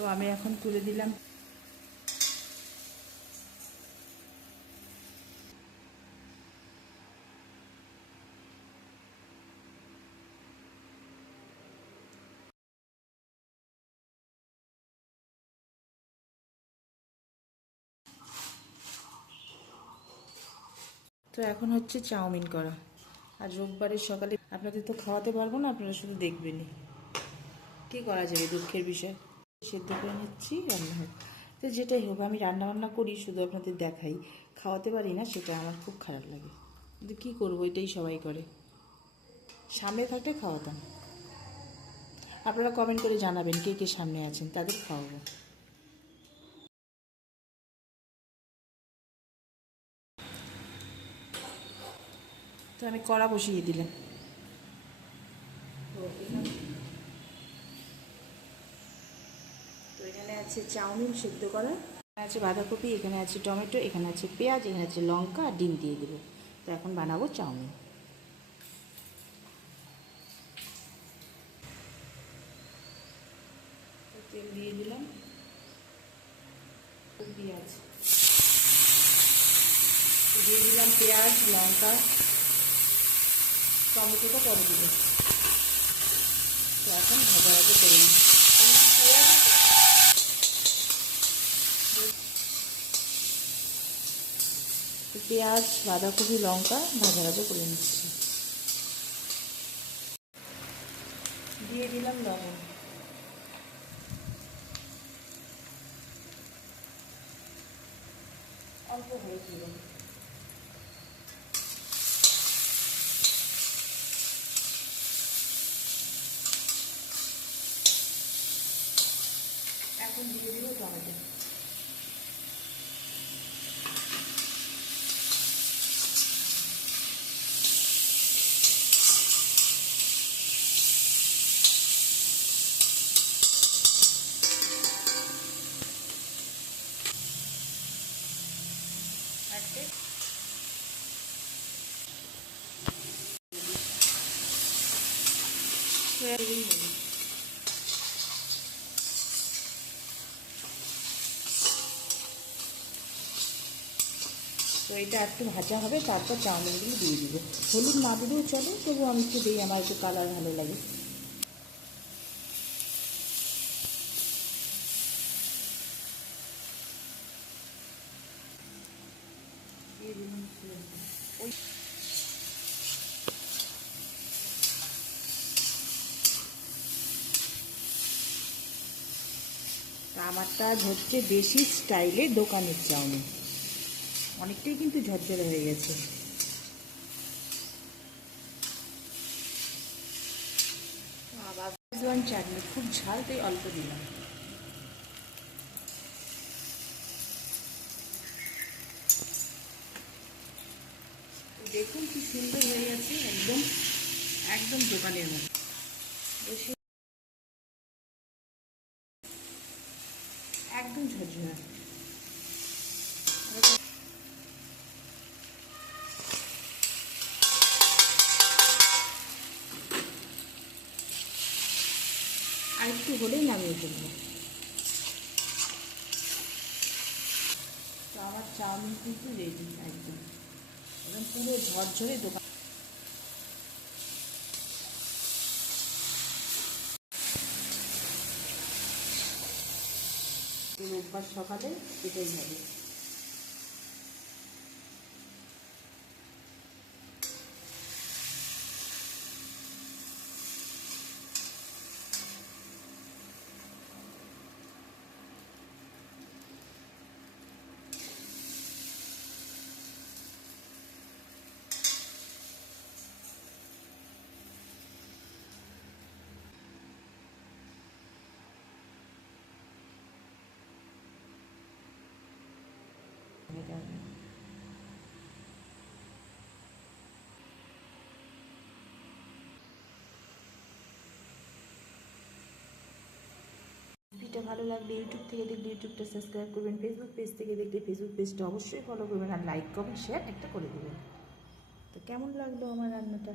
তো আমি এখন তুলে দিলাম। তো এখন হচ্ছে চাউমিন করা। আর রোববারের সকালে আপনাদের তো খাওয়াতে পারব না, আপনারা শুধু দেখবেনই। কী করা যাবে দুঃখের বিষয়? সেদ্ধ করে নিচ্ছি, রান্না হোক তো যেটাই হোক, আমি রান্না বান্না করি, শুধু আপনাদের দেখাই। খাওয়াতে পারি না, সেটা আমার খুব খারাপ লাগে। কিন্তু কী করব, এটাই সবাই করে। সামনে থাকলে খাওয়াতাম। আপনারা কমেন্ট করে জানাবেন কে কে সামনে আছেন, তাদের খাওয়াবো। তো আমি কড়া বসিয়ে দিলাম তো এখানে তো এখানে আছে চাউমিন সেদ্ধ করা। এখানে আছে বাঁধাকপি, এখানে আছে টমেটো, এখানে আছে পেঁয়াজ, এখানে আছে লঙ্কা আর ডিম দিয়ে দেবো। তো এখন বানাবো চাউমিন। তেল দিয়ে দিলাম। পেঁয়াজ। দিয়ে দিলাম পেঁয়াজ, লঙ্কা। টমেটোটা পরে দিব। তো এখন ভাজা ভাজা করে নিই তো পেঁয়াজ, বাঁধাকপি, লঙ্কা ভাজা ভাজা করে নিচ্ছি। দিয়ে দিলাম লবণ। অল্প হয়েছিল এখন দিয়ে দিব টমেটো। তো এটা একটু ভাজা হবে, তারপর চাউমিনগুলো দিয়ে দিব। হলুদ না দিলেও চলে তবু আমি একটু দিই, আমার একটু কালার ভালো লাগে। আমারটা হচ্ছে দেশি স্টাইলে দোকানের চাউমিন অনেকটাই কিন্তু ঝরঝরে হয়ে গেছে। চাটনি খুব ঝাল, তাই অল্প দিলাম। দেখুন কি সুন্দর হয়ে গেছে, একদম একদম দোকানের মতো। একদম ঝরঝরা। আর একটু হলেই নামিয়ে ফেলব। তো আমার চাউমিন কিন্তু রেডি একদম। একদম পুরো ঝরঝরে দোকান। রোববার সকালে এটাই হবে। এটা ভিডিওটা ভালো লাগলে ইউটিউব থেকে দেখলে ইউটিউবটা সাবস্ক্রাইব করবেন ফেসবুক পেজ থেকে দেখলে ফেসবুক পেজটা অবশ্যই ফলো করবেন আর লাইক কমেন্ট শেয়ার একটা করে দেবেন। তো কেমন লাগল আমার রান্নাটা?